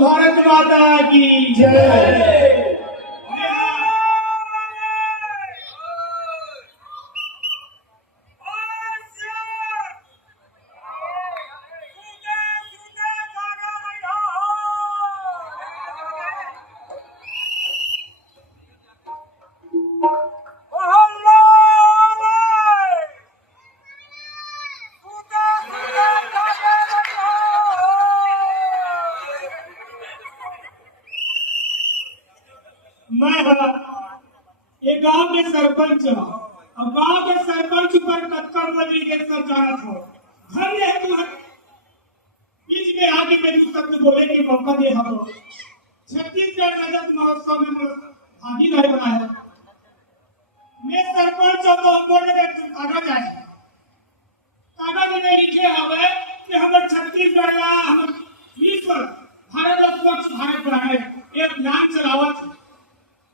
भारत माता की जय। मैं ये गांव के सरपंच हूँ और गांव के सरपंच पर कत्कर बदली के सरकार हो घर ये है बीच में आगे मेरी शब्द बोले के मौका दे हम छत्तीसगढ़ रजत महोत्सव में भागी नहीं बना है। मैं सरपंच और तो बोले के कागज आए कागज में लिखे हुए कि हम छत्तीसगढ़ का हम विश्व भारत स्वच्छ भारत बनाए एक अभियान चलावत।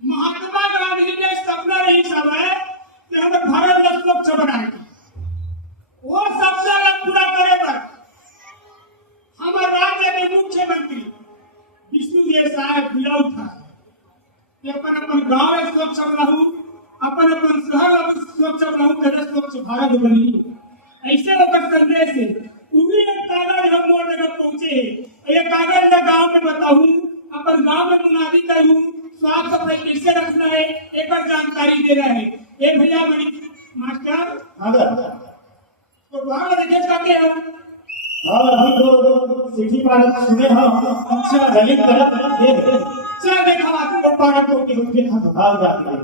महात्मा गांधी ने सपना नहीं छावा कि हम भारत को स्वच्छ बनाएंगे। वो सपना पूरा करे पर हमारे राज्य के मुख्यमंत्री विष्णुदेव साहब बिना उठा कि अपन अपन गांव में स्वच्छ बनाऊं अपन अपन शहर में स्वच्छ बनाऊं तेरे स्वच्छ भारत बनी ऐसे होकर संदेश है। उन्हीं एक कागज हम मोड़ जगह पहुंचे ये कागज मैं गांव में बताऊं अपन गांव में मुनादी करूं साफ सफाई कैसे रखना है एक बार जानकारी दे रहा है। एक भैया बड़ी मास्टर तो वहां देखे जाते हैं हम तो सिटी पार्क सुने हम अच्छा दलित तरफ चल देखा आपको पार्क को के होके हां जाते हैं।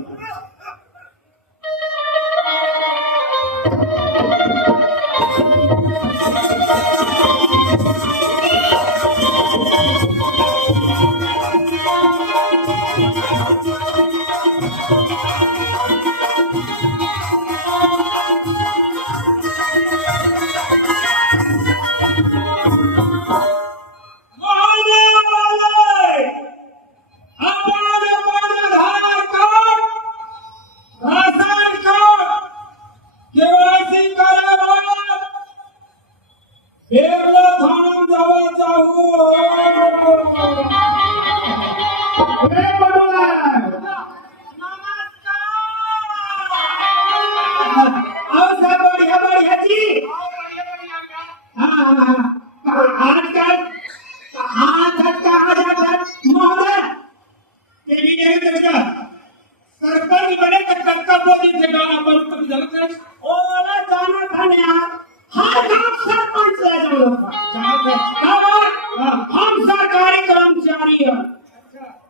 हम सरकारी कर्मचारी हैं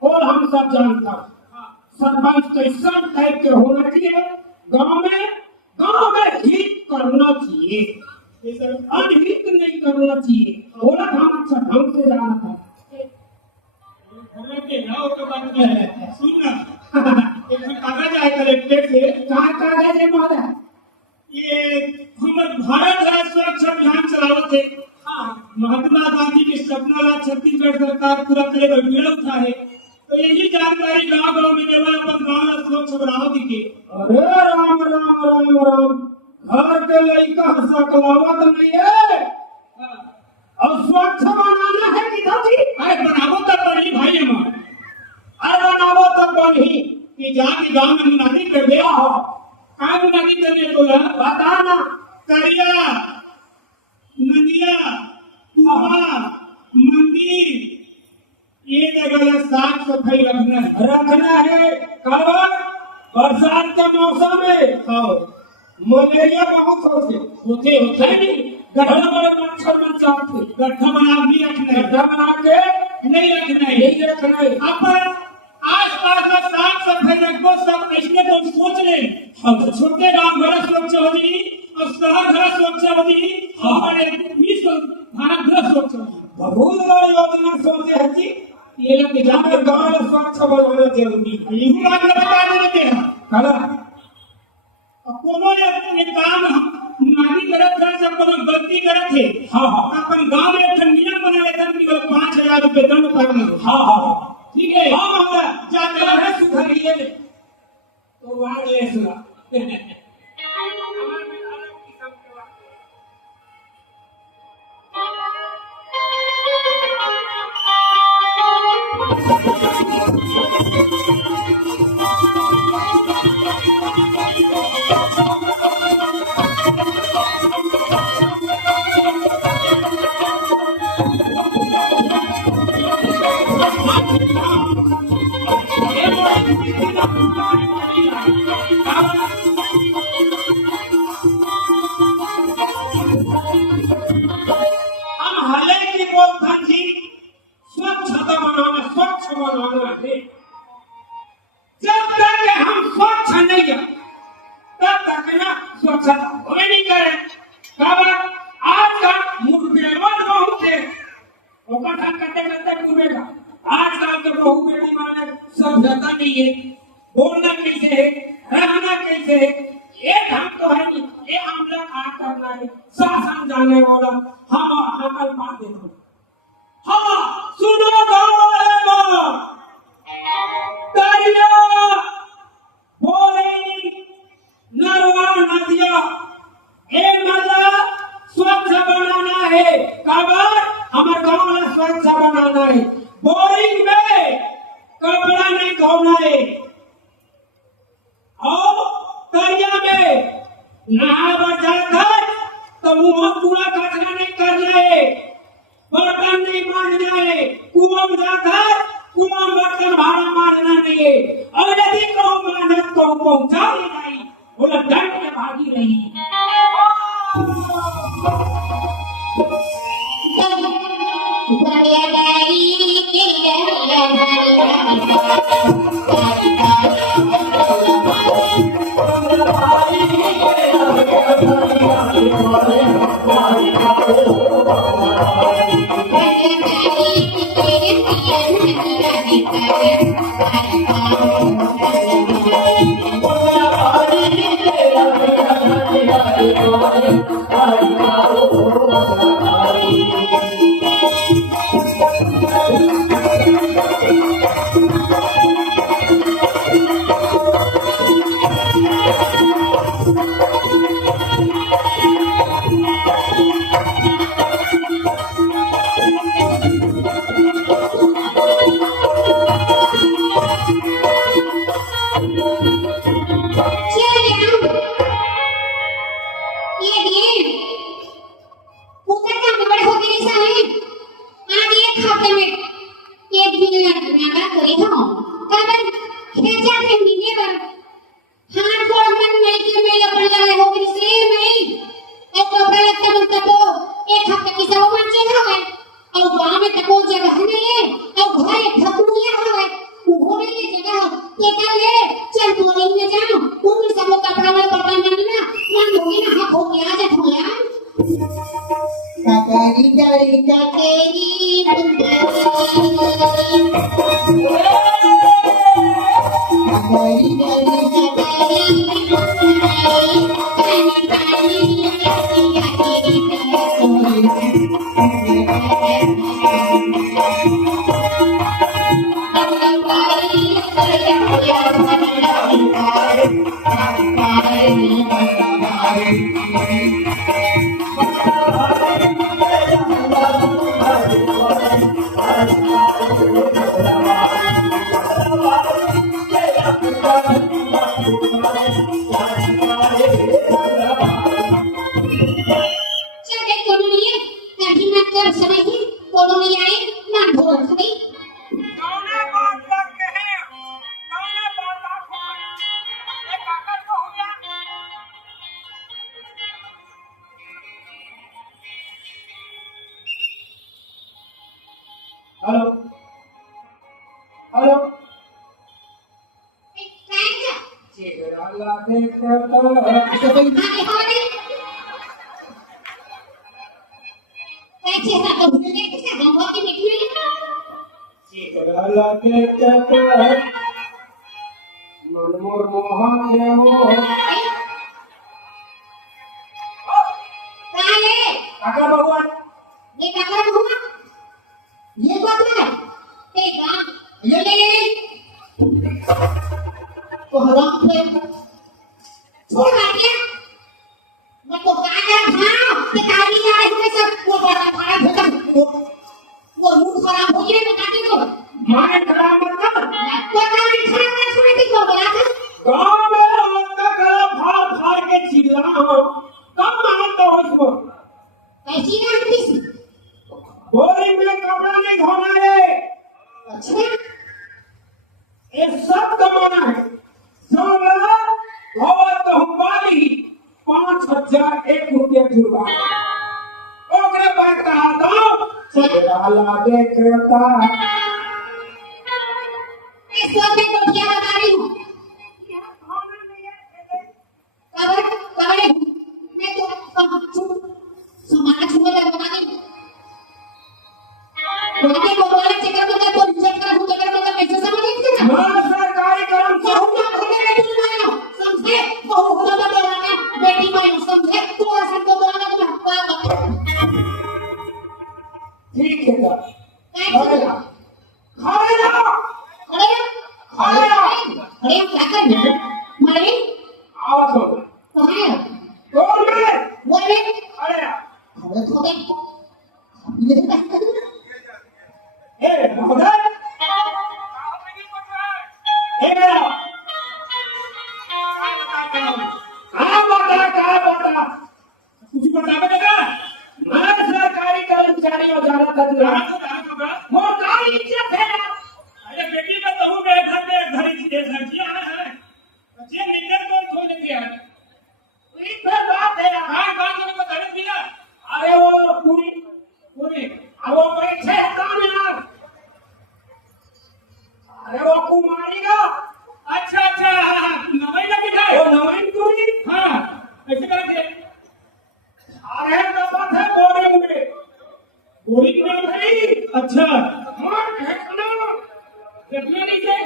और हम सब जानता सरपंच तो इस सब टाइप के होना चाहिए। गांव में हित करना चाहिए अनहित नहीं करना चाहिए। बोला हम अच्छा ढंग से जाना था सुनना एक कागज आए कलेक्टर से कहाँ कागज है महाराज ये हम भारत राज्य स्वच्छ अभियान चलावत थे। महात्मा गांधी के सपना ला छत्तीसगढ़ सरकार पूरा करे बेड़ा उठा है तो यही जानकारी गांव गांव में देवा अपन गांव स्वच्छ बनाओ के। अरे राम राम राम राम घर के लड़का सकलावत नहीं है और स्वच्छ बनाना है कि दादी। अरे बनावो तब बनी भाई हमारे अरे बनावो तब बनी कि जाके गांव में मुनादी कर दे कहाँ मुनादी करने बोला बताना करिया नदिया कुआं मंदिर ये जगह साफ सफाई रखना है। कब बरसात के मौसम में मलेरिया बहुत होते नहीं गड्ढा बड़े मच्छर बन जाते गड्ढा बना भी रखना गड्ढा बना के नहीं रखना है। अपन आस पास में साफ सफाई रखो सब इसलिए तो सोच ले हम छोटे गांव घर स्वच्छ हो जी और शहर घर स्वच्छ हो जी हमारे विश्व भारत घर स्वच्छ हो जी बहुत बड़ी योजना सोचे है जी। ये लोग जहाँ गाँव स्वच्छ बनाना जरूरी है यही बात बता देते हैं कला कोनो ने काम नानी करत है जब कोनो गलती करत है अपन गांव में ठंडियां बना लेते हैं 5000 रुपए दंड करना ठीक है जाता है सुधरिए तो वहां ले सुना गोवर्धन जी स्वच्छता बनाना, स्वच्छ बनाना है। जब तक हम स्वच्छ नहीं है तब तक ना स्वच्छता हो नहीं करे। कब आज का मुठभेड़ बहुत है, वो कथा करते करते घूमेगा। आजकल के बहू बेटी माने सभ्यता नहीं है, बोलना कैसे है, रहना कैसे है, ये ढंग तो है नहीं। ये हमला क्या करना है, शासन जाने वाला हम अकल पा देते। हाँ सुनो गाँव वाले लोग, तालियां बोली नरवा नदिया, ये मतलब स्वच्छ बनाना है। कबर हमारे गाँव में स्वच्छ बनाना है। बोरिंग में कपड़ा नहीं धोना है और दरिया में नहा जाता तो मुंह पूरा कचरा नहीं करना है, बर्तन नहीं मांजना है। कुआं में जाता कुआं में बर्तन भाड़ा मांजना नहीं है। और यदि कहूँ मानत को पहुंचा ही नहीं, बोला दंड में भागी रही। हेलो हेलो चेहरा देखता चेहरा देखता मनमोर मोहन काका भगवान ये काका भगवान ये बात है एक गांव ये ले तो हराम पे छोड़ दिया मैं तो काका था ते काली आई में सब वो बड़ा खराब होता वो मूड खराब हो गया मैं काटे को मारे खराब मत कर तो काली खराब ना सुने थी तो बोला था गांव में होता कला फाड़ फाड़ के चिल्ला हो कब मारता हो इसको कैसी ना थी बोरी में कपड़ा नहीं धोना है। अच्छा ये सब कमाना है। साला और तो हम वाली 5,001 रुपया जुर्माना। ओकरे पर कहा दो लाला देखता इस वक्त मैं तो क्या बता रही हूँ कबर मैं तो समाना छुपा कर बता दी बोलते को बोले चक्कर में तो रिजेक्ट कर हूं चक्कर में तो कैसे समझ सकते हैं मैं सरकारी कर्मचारी बहु ना भले बेटी मानो समझे बहु होता तो बोलना बेटी मानो समझे तो ऐसा तो बोलना तो हक्का ठीक है का खड़े खड़े खड़े ना अरे क्या कर रहे मारे आवाज हो कहां है कौन में वो रे अरे खड़े हो गए ये ए महोदय ए मेरा बता कुछ बता देगा मैं सरकारी कर्मचारी और ज्यादा मोर गाड़ी इज्जत है अरे बेटी का तो गए घर में घर जी आना है जे निकल को खोल दिया एक बात है हां बात को बता दिया अरे वो पूरी पूरी अब वो बैठे कौन यार अरे वो कुमारी का अच्छा अच्छा नवाई लगी है वो नवीन पूरी हां ऐसे करके अरे तो बात है बोरे मुझे गोरी की बात है अच्छा मार देखना देखना नहीं से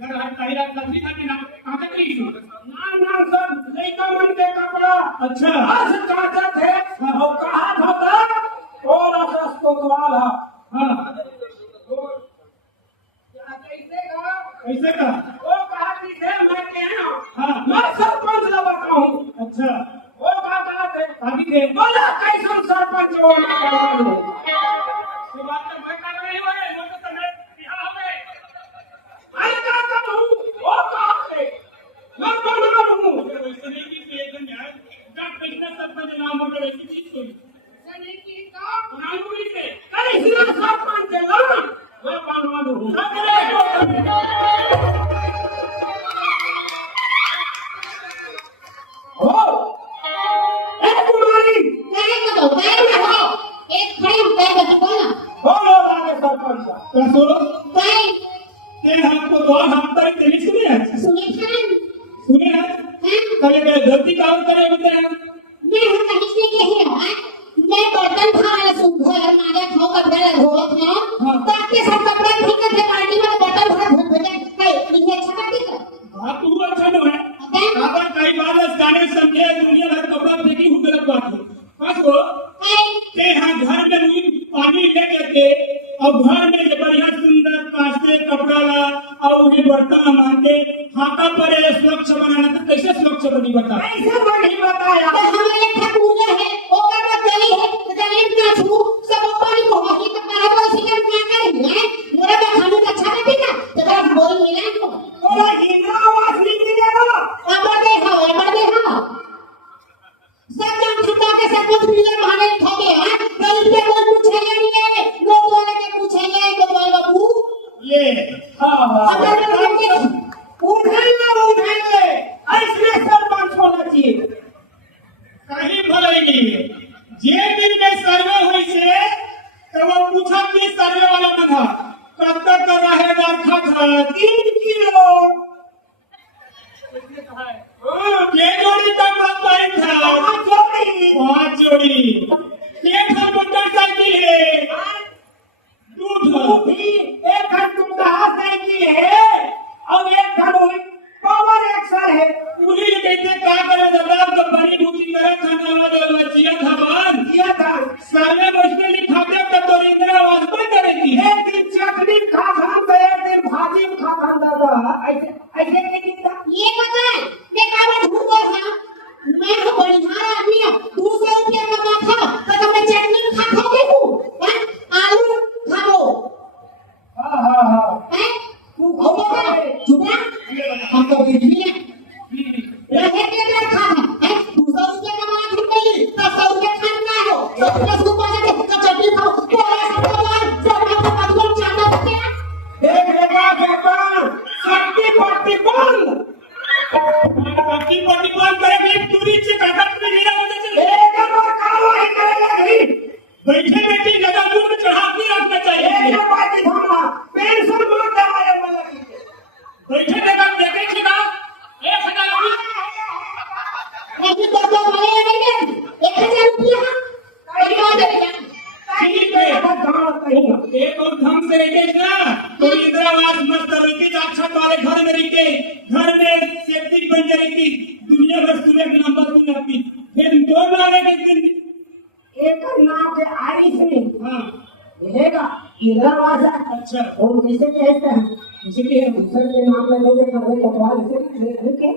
घर हाथ ताईरा तभी तक ना कहां तक नहीं ना सब लड़का मन के कपड़ा अच्छा आज काटा थे और कहा था और रस को सवाल है हां क्या कैसे का ऐसे का वो कहा कि थे मैं कहना हां मैं सरपंच लगा हूं अच्छा वो कहा थे अभी के बोला कैसे सरपंच होना करवा लो ये बात तो मैं कर रही हूं वो तो तुम्हें बिहार हो गए मैं क्या करूं वो कहा थे मैं बना लूं वैसे नहीं कि एकदम यार जब बिजनेस सरपंच नाम हो तो ऐसी चीज कोई नहीं की का बना लूं इसे अरे इसलिए सरपंच है ना मैं बनवा लूं हो ए कुमारी नहीं तो बैठ हो एक खड़े हो गए तो बोलना बोलो आगे सरपंच कसो भाई ते हमको दो हम पर तेरी सुनी है सुने खान सुनी है हैं कभी कभी धरती काम करे होते हैं मैं हूं कहीं से कह रहा है मैं बर्तन खाना सुन घर मारे खो कपड़े धोत ना ताकि सब कपड़े ठीक से पार्टी में बर्तन भर धो दे है ये अच्छा बात है बात तू अच्छा न है अगर कई बार जाने समझे दुनिया भर कपड़ा फेंकी हूं गलत बात है कसो के हां घर में नहीं पानी लेके के अब घर में ये बढ़िया सुंदर कांसे कपड़ा ला और ये बर्तन मान के हाथा पर ये स्वच्छ बनाना तो कैसे स्वच्छ बनी बता ऐसे नहीं बताया तो हमारे ठाकुर है ओकर पर गली है तो गली में छू सब पानी को ही तो करा तो इसी के क्या करेंगे मेरा तो खाने का अच्छा लगेगा तो बस बोल मिला को बोला इंदिरा आवास नहीं मिलेगा अमर देखा सब जन छुटा के सब कुछ मिले बहाने ठोके हैं गली पे कोई पूछेगा नहीं है लोग बोले के पूछेंगे तो बोल बाबू ये हमारे उठेंगे ऐसे सरपंच होना चाहिए कहीं भलाई नहीं है जे दिन में सर्वे हुई से तो वो पूछा कि सर्वे वाला बंधा कब तक कर रहेगा खत 3 किलो के जोड़ी तक बात पाई था 5 जोड़ी एक हम मोटरसाइकिल है दूध एक घंटे तुम कहा साइकिल है और एक घंटे पावर एक्सल है पूरी कैसे क्या करे दादा तो बड़ी ड्यूटी करे खाना वाला बचिया भगवान किया था साले बचने लिखा के तो इंदिरा आवास पर करेगी एक दिन चटनी खा तो एक दिन भाजी खा दादा ऐसे ऐसे नहीं था ये पता है मैं काला झूठ बोल रहा मैं तो बनिहार आदमी हूं 200 रुपया कमा था तो मैं चटनी खा खाते हूं आलू खाओ हां हैं तू खाओ चुप रह हम तो बिजली है रहे के लिए खा है 200 रुपया कमा फिर नहीं तो 100 रुपया खाना हो तो 10 रुपया का चटनी खाओ तो ऐसा सब का पदवन चाहता क्या देख लेगा बेकार शक्ति पार्टी बंद अपनी प्रतिमान करेगी पूरी से कागज में गिरा होता चले एक और कार्रवाई करेगा नहीं बैठे बैठे लगा दूर बारिश नहीं हाँ रहेगा इधर आजा। अच्छा और कैसे कहते हैं इसलिए दूसरे के नाम में ले लेकर वो कोतवाल से लेके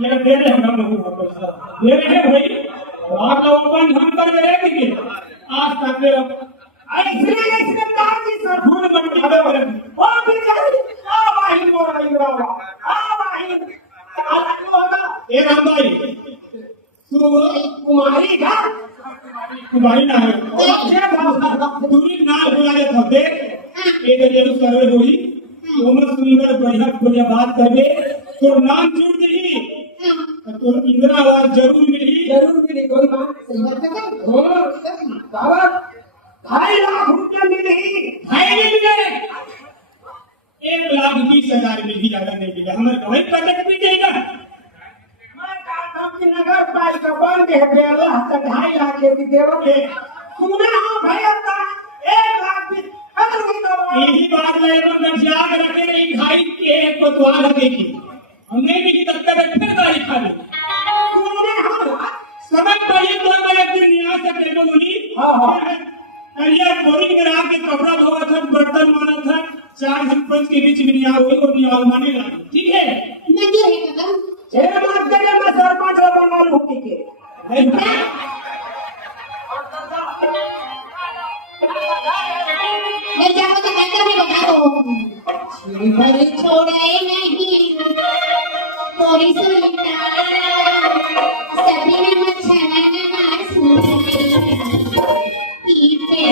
मेरा दे रहे हैं हम लोग पैसा दे रहे हैं भाई आप लोग अपन हम कर दे रहे हैं आज तक दे इसलिए इसके ताजी सर फूल मंडी दे रहे हैं ओ बेचारी आ भाई मोर आई रहा आ भाई आला क्यों होगा ए राम भाई तू कुमारी का तुम्हारी ना है क्या था पूरी नाल बुला ले था देख ये जरूर सर्वे हुई उमर सुंदर बढ़िया बात करके तो नाम जुड़ गई तो इंदिरा आवाज जरूर मिली कोई बात सही बात है हो बाबा 2.5 लाख रुपया मिली भाई नहीं मिले 1,20,000 में भी ज्यादा नहीं मिला हमारे वही कटक भी जाएगा मैं कहा कि नगर पालिका बंद है बेला 2.5 लाख के देवोगे सुने हो भैया 1 लाख भी यही बात है मतलब याद रखे नहीं भाई के कोतवाल देखी हमने भी तब तक फिर गाड़ी खा ली समय पर ये तो मैं एक दिन यहाँ से टेबल हुई ये बोरिंग में आके कपड़ा धोया था बर्तन माना था 4 घंटे पंच के बीच में निया हुई और निया माने लगी ठीक है मैं क्यों है काका छह मार्च के लिए मैं सरपंच का बनवाल होती के मैं क्या पता कैसे भी बता दो भले छोड़े नहीं कोई सुनता सभी ने मच्छर सुनी पीछे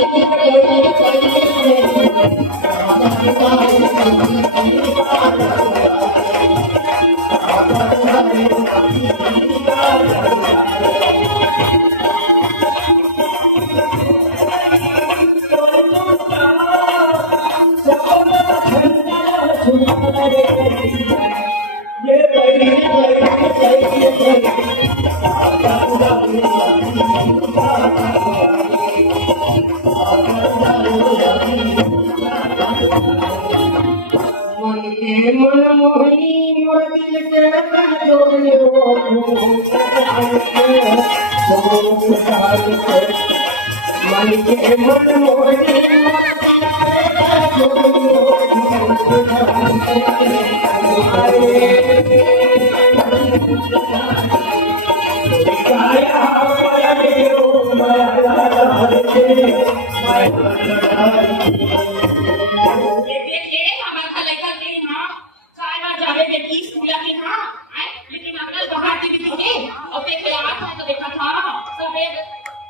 मन मोहिनी मोर दिल के तन जोड़ने वो मन के मन मोहिनी मोर दिल के तन जोड़ने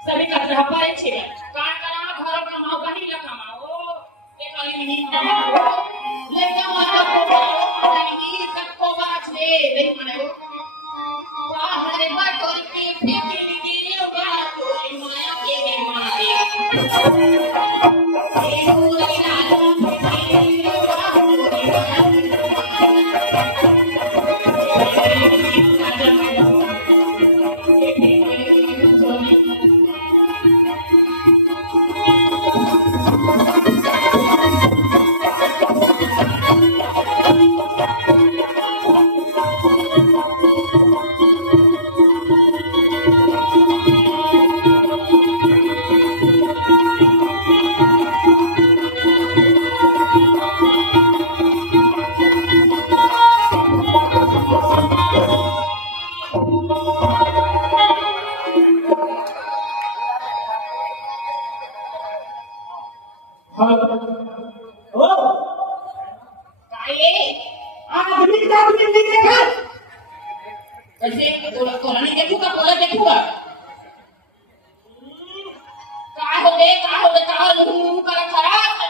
सभी कचरा पर छे कान करा घर का मां कहीं लखा माओ एक वाली नहीं लेके माता को नहीं सबको बात ले देख मने वाह हरे बार कोई के फेंके ली बात कोई माया के मारे ए हुई कैसे कोला नहीं देखूंगा कोला देखूंगा का हो गए का लूं कर खराब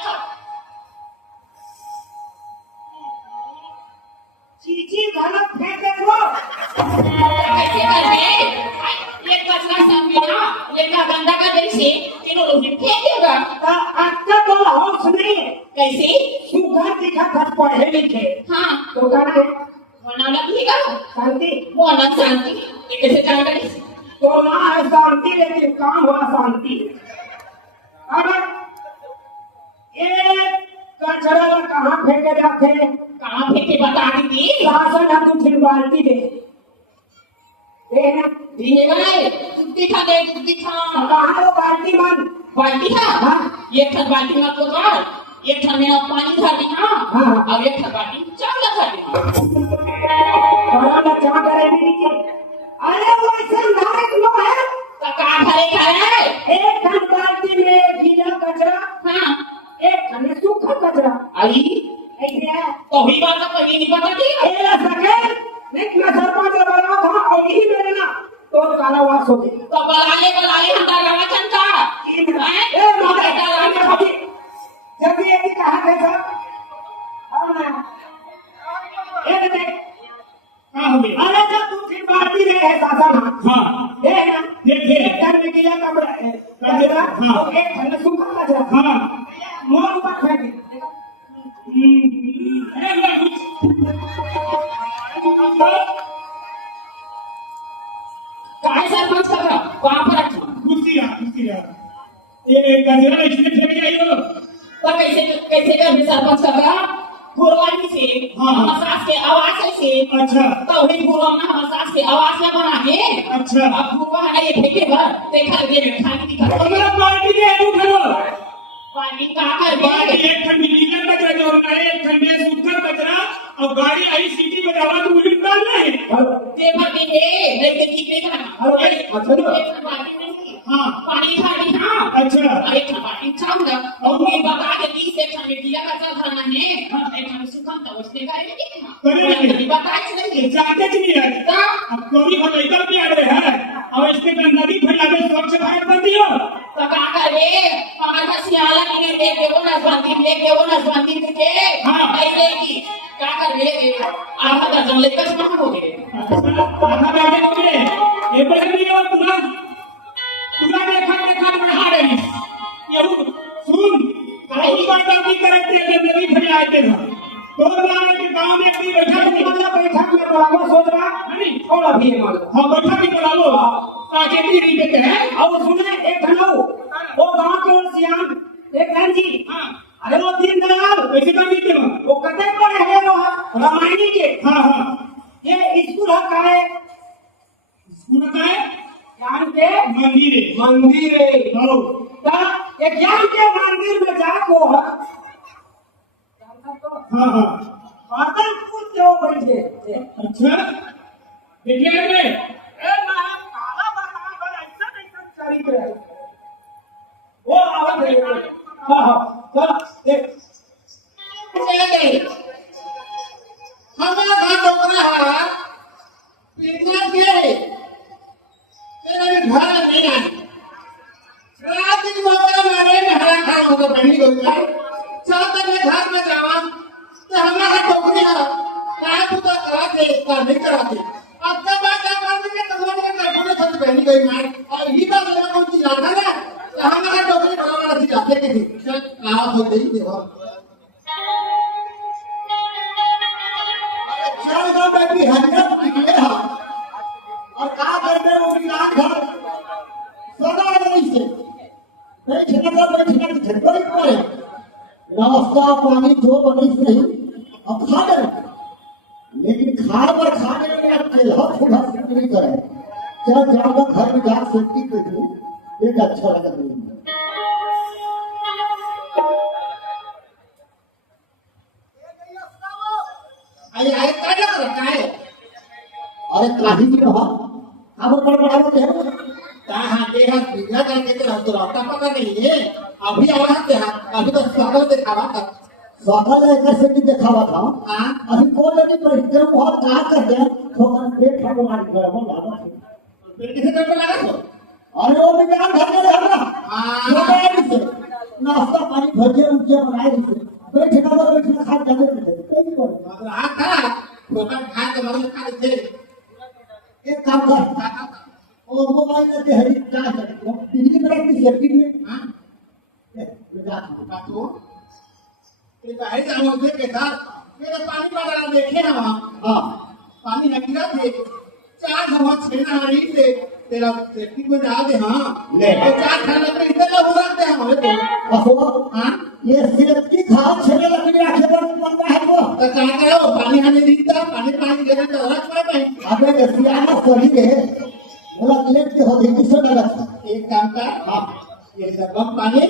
चीची गलत फेंक देखो कैसे करके ये कचरा सब मिला लेका गंदा का देख से तीनों लोग फेंकेगा आपका तो हाउस नहीं है कैसे सुधा दिखा था पढ़े लिखे हां तो कहते वरना लगेगा शांति वो अलग शांति ये कैसे जाएगा तो ना है शांति लेकिन काम हुआ शांति अब ये कचरा कहाँ फेंके जाते कहां फेंके बता दीजिए शासन है 2-3 बाल्टी दे ये ना ये गए कुत्ती खा दे कुत्ती खा कहाँ वो बाल्टी मन बाल्टी है हाँ एक ठन बाल्टी में कोतवाल एक ठन में पानी धर दी हां हाँ। और एक ठन बाल्टी चावल धर दी बड़ा ना चाह करे नहीं के अरे वो ऐसा नारक लो है तो का भरे का है एक ठन बाल्टी में गीला कचरा हां एक ठन में सूखा कचरा आई ऐसे है तो ही बात तो पहले नहीं पता थी ये ला सके लेकिन मैं सरपंच बना था और यही मेरे ना तो कारावास हो गया तो बलाले हम डाला चंका ए मारे डाला खाती जब ये की कहा थे सब और ना एक देख कहाँ हो गया? अरे जब तू फिर बाल्टी में है सासा ना हाँ देख ना देखे। एक घर में गीला कपड़ा है कचरा हाँ। और एक घर में सूखा कचरा हाँ मोर ऊपर फेंक दे अरे मैं कुछ काय सरपंच का वहां पर रखी कुर्सी रहा ये गजरा इसने फेंक आई हो तो कैसे कर सरपंच का गुरवानी से हाँ। मसाज के आवाज से अच्छा तो वही गुरवाना मसाज के आवाज में बना के अच्छा अब गुरवाना ये फेंके भर देखा दे खाने की खा अगर पार्टी के आलू खड़ो पानी का कर बाकी दे एक खंड नीला कचरा जोड़ना है एक खंड में सूखा कचरा और गाड़ी आई सिटी में जावा तो मुझे निकाल नहीं दे भर दे नहीं दे ठीक नहीं करना अरे, अच्छा ना। एक बाल्टी नहीं हाँ पानी खाली हां अच्छा अरे बाल्टी चावल और ये बता दे 30 एक खाने गीला कचरा धरना है एक खाने सूखा तो उसने का करे बता नहीं जानते नहीं है अब कोई हम इधर भी आ रहे हैं और इसके अंदर नदी फैलावे स्वच्छ भारत बन दियो तो का करे हमारा सियाला की ले देवो ना स्वाति के हाँ। ऐसे की क्या कर ले आधा दर्जन लेकर कहां हो गए आधा बैठे हो गए ये बदल नहीं हो पूरा देखा बढ़ा रहे ये सुन कहीं बात नहीं करते हैं नदी फैलाए थे तो माने के गांव में कोई बैठा नहीं मतलब बैठक में बराबर सोच रहा नहीं और अभी है मालूम हाँ बैठा भी बना लो ताकि नहीं देते हैं और सुने एक घनो वो गांव के ओर सियान एक बहन जी हाँ अरे वो दीन दयाल कैसे कर देते हो वो कते पढ़े हैं वो रामायणी के हाँ हाँ ये स्कूल है का है स्कूल का है ज्ञान के मंदिर मंदिर है हाँ तब एक ज्ञान के मंदिर में जाको है हाँ हाँ पातन पूछ जो बैठे अच्छा देखिए रे ए महा काला बना ऐसा चरित्र है वो आवाज है हाँ हाँ चल देख चले हमारा घर टोकरा है पिंजरा के तेरे घर नहीं आई रात दिन मौका मारे में हरा खा होकर बनी गई है चल तक मैं घर में जावा तो हमारा टोकरी है काय तू तो करा दे कर नहीं करा दे अब तक बात कर कर के तुम्हारे के टोकरी छत बनी गई मार और ही बात मैं कौन सी जाता है तो हमारा टोकरी बड़ा सी जाते के थी चल कहां हो गई देखो चार गांव में भी हरियत निकले हैं और कहा करते हैं वो विराट घर सदा नहीं से बैठने झटपट पड़े नाश्ता पानी जो बनी नहीं अब खा ले लेकिन खाए पर खाने में अकेला थोड़ा नहीं करे चल जाओ घर में जा सेफ्टी पे दो एक अच्छा लगा मुझे अरे अरे क्या कर रखा है अरे काहे की कहा अब बड़ा होते हैं कहां देखा बिना करके तो हम तो रास्ता पता नहीं है अभी आया है अभी तो सकल दिखावा था सकल कैसे की दिखावा था हां अभी कौन लगी परिचय बहुत कहा कर दे ठोकर पेट भगवान कर वो लगा पेट किसे कर लगा तो अरे वो विज्ञान घर में रहना हां नाश्ता पानी भजे उनके बनाए थे बैठना तो बैठना खा जाने थे कोई को हां था ठोकर खा के मतलब खा थे एक काम कर और मोबाइल में हरी क्या है वो बिजली में की सेफ्टी में हां बेटा तो ये बाहर जाओ उसे के साथ मेरे पानी वाला देखे ना वहां हां पानी न गिरा थे चार हम छेना हरी से तेरा सेफ्टी में डाल दे हां ले तो चार खाना पे इतना हो रखते हैं हमें तो हां ये सेफ्टी खा छेना लकड़ी आखे पर बनता है वो तो क्या करो पानी हमें दीता पानी पानी देना तो रख पाए अबे रसियाना सही है बोला लेट के होगी किससे लगा एक काम का हां ये सब पानी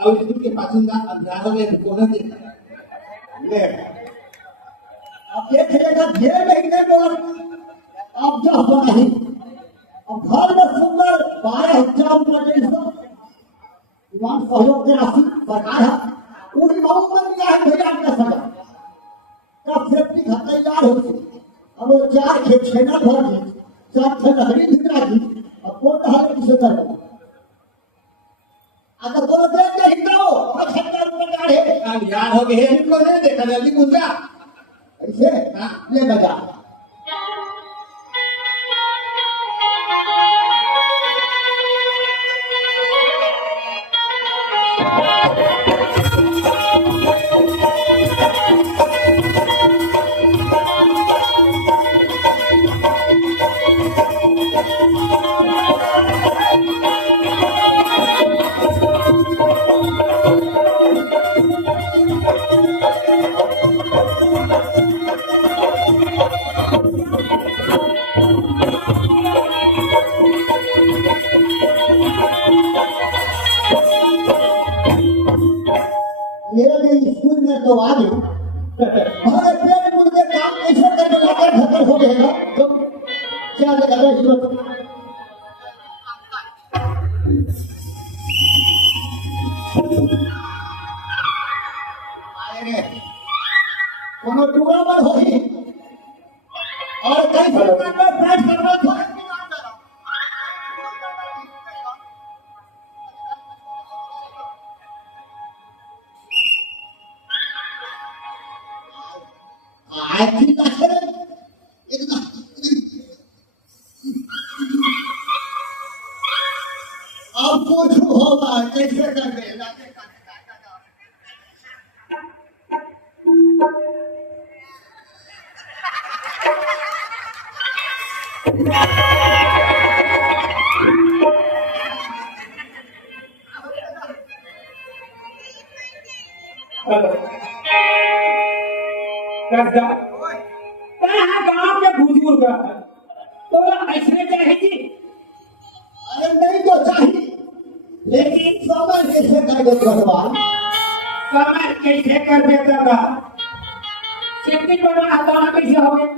और इसके पासिंदा अंधार हो गए कोने दे ले अब देखिएगा ये महीने बोला अब जो हुआ नहीं अब घर में सुंदर 12,000 रुपये विमान सहयोग के राशि सरकार है पूरी मांग में दिया है भेजा का सजा तब सेफ्टी का तैयार हो अब वो 4 खेत छेना भर दी 4 खेत लकड़ी निकला दी अब कौन हाल किसे कर अगर बोलो दे के हिंदो 5,000 रुपये गाड़े यार हो गए इनको दे दे कनाली गुंजा ऐसे हां ले बजा स्कूल में तो आ गए हमारे पेट मुर्गे काम कैसे करने लगे खतर हो गएगा तो क्या लगा इसमें कोनो टूरा पर होगी और कैसे दुकान में प्राइस करवा तो आखिरी अक्षर एकदम अब कुछ होगा कैसे कर रहे गांव के बुजुर्ग तो ऐसे चाहेगी अरे नहीं तो चाहिए लेकिन समय कैसे कर दे भगवान समय कैसे कर देता था खेती बना हटाना कैसे हो गए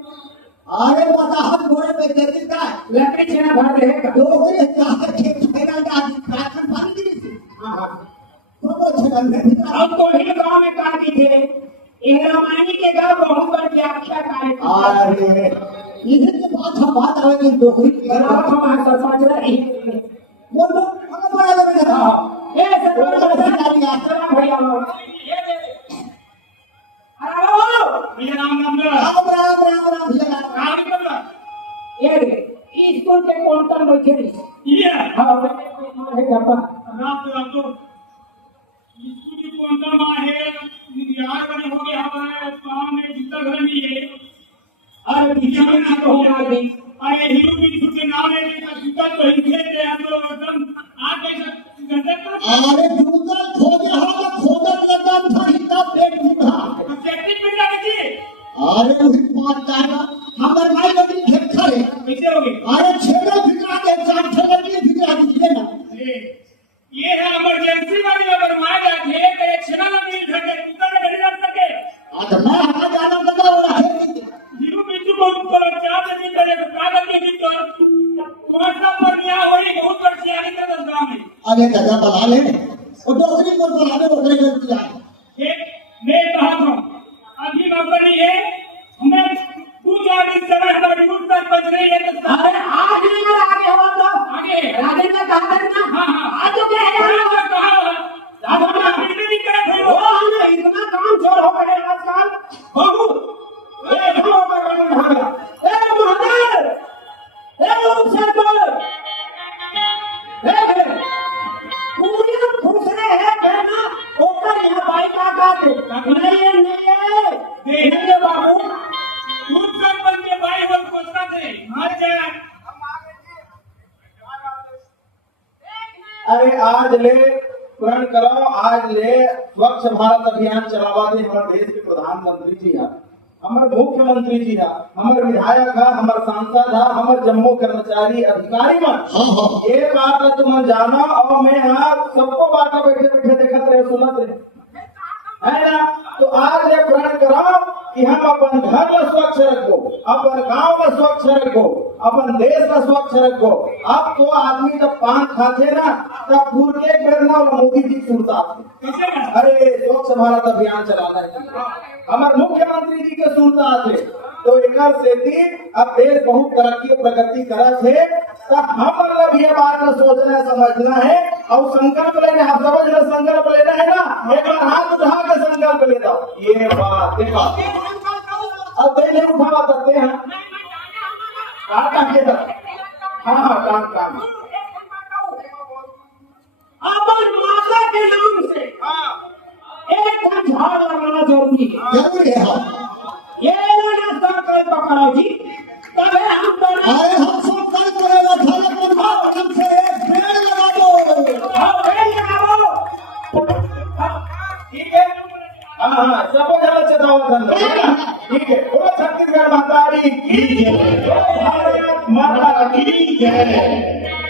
अरे पता हम घोड़े पे खेती का लकड़ी छेना भर देगा लोग चाहते खेत छेना का राशन पानी की थी हां तो छेना नहीं हम तो ही गांव में काम की थे ये रामायणी के गांव बहुत बड़ी व्याख्या कार्यक्रम अरे इधर के बात आवे तो डोगरी की हमारा सरपंच रही बोल हम बड़ा लग रहा ए सरपंच भैया भैया राम राम राम भैया ये स्कूल के काउंटर में थे ये हां है पापा राम तो स्कूल काउंटर में है यार बने हो गया हमारे काम में जितना घर में है अरे पीछे में ना हो गई अरे हीरो की छुट्टी ना लेने का जूता तो ही खेलते हैं तो एकदम आ कैसे गंदक अरे जूता खोदा लगा था इतना पेट फूटा सेफ्टी में जाके जी अरे वही बात का हमर भाई लोग खेत खड़े कैसे होगे अरे छेड़ा फिकरा के चार छेड़ा के फिकरा दीजिए ना ये है इमरजेंसी वाली अगर मार जाती है तो एक छेड़ा लग नहीं ढके जूता नहीं लग सके आज मैं हटा जाना लगा और रखे हीरो बिल्कुल बहुत पर चार दिन करे तो कागज के भीतर कौन सा पर दिया वही बहुत पर सियानी का दर्जा में अरे दादा बना ले और दूसरी को बना ले ओकरे गलती है एक मैं कहा था अभी नौकरी है हमें कुछ आदमी समय हमारी रूट तक बच रही है तो अरे आज नहीं आगे हो तो आगे आगे का काम करना हां आज तो क्या है दादा बिल्कुल नहीं करे थे ओ हमने इतना काम छोड़ हो गए आजकल बाबू ए हो कर रहा है ए महाराज ए लोग से बोल ए पूरी खुश रहे है कहना ऊपर यहां बाइक आ गए नहीं नहीं बाबू रूट तक बन के भाई हम कोसरा थे मर जाए अरे आज ले प्रण करो आज ले स्वच्छ भारत अभियान चलावा दे हमारे देश के प्रधानमंत्री जी है, हमारे मुख्यमंत्री जी है, हमारे विधायक है, हमारे सांसद है, हमारे जम्मू कर्मचारी अधिकारी में ये बात तुम जानो और मैं हाँ सबको बात बैठे बैठे देखते रहे सुनत रहे है ना। तो आज ये प्रण करो कि हम अपन घर में स्वच्छ रखो, अपन गांव में स्वच्छ रखो, अपन देश में स्वच्छ रखो। अब तो आदमी जब पान खाते ना तब पूर्व के बेर ना मोदी जी सुनता अरे स्वच्छ भारत अभियान चलाना है, हमारे मुख्यमंत्री जी के सुनता थे। तो एक से अब देश बहुत तरक्की प्रगति करा थे, तो हम मतलब ये बात सोचना समझना है और संकल्प लेना, आप समझ रहे संकल्प लेना है ना, एक बार हाथ उठा के संकल्प ले दो। ये बात देखो अब दे नहीं उठा सकते हैं हाँ काम अपन माता के नाम से एक झाड़ लगाना जरूरी है। जरूर है हाँ। ये लेना संकल्प करो जी, तबे हम दोनों अरे हम सब कल करेगा खाना बनवा से एक पेड़ लगा दो। हाँ, पेड़ लगाओ। ठीक है हाँ सबको जरा चेतावनी ठीक है। बोलो छत्तीसगढ़ माता की जय, भारत माता की जय।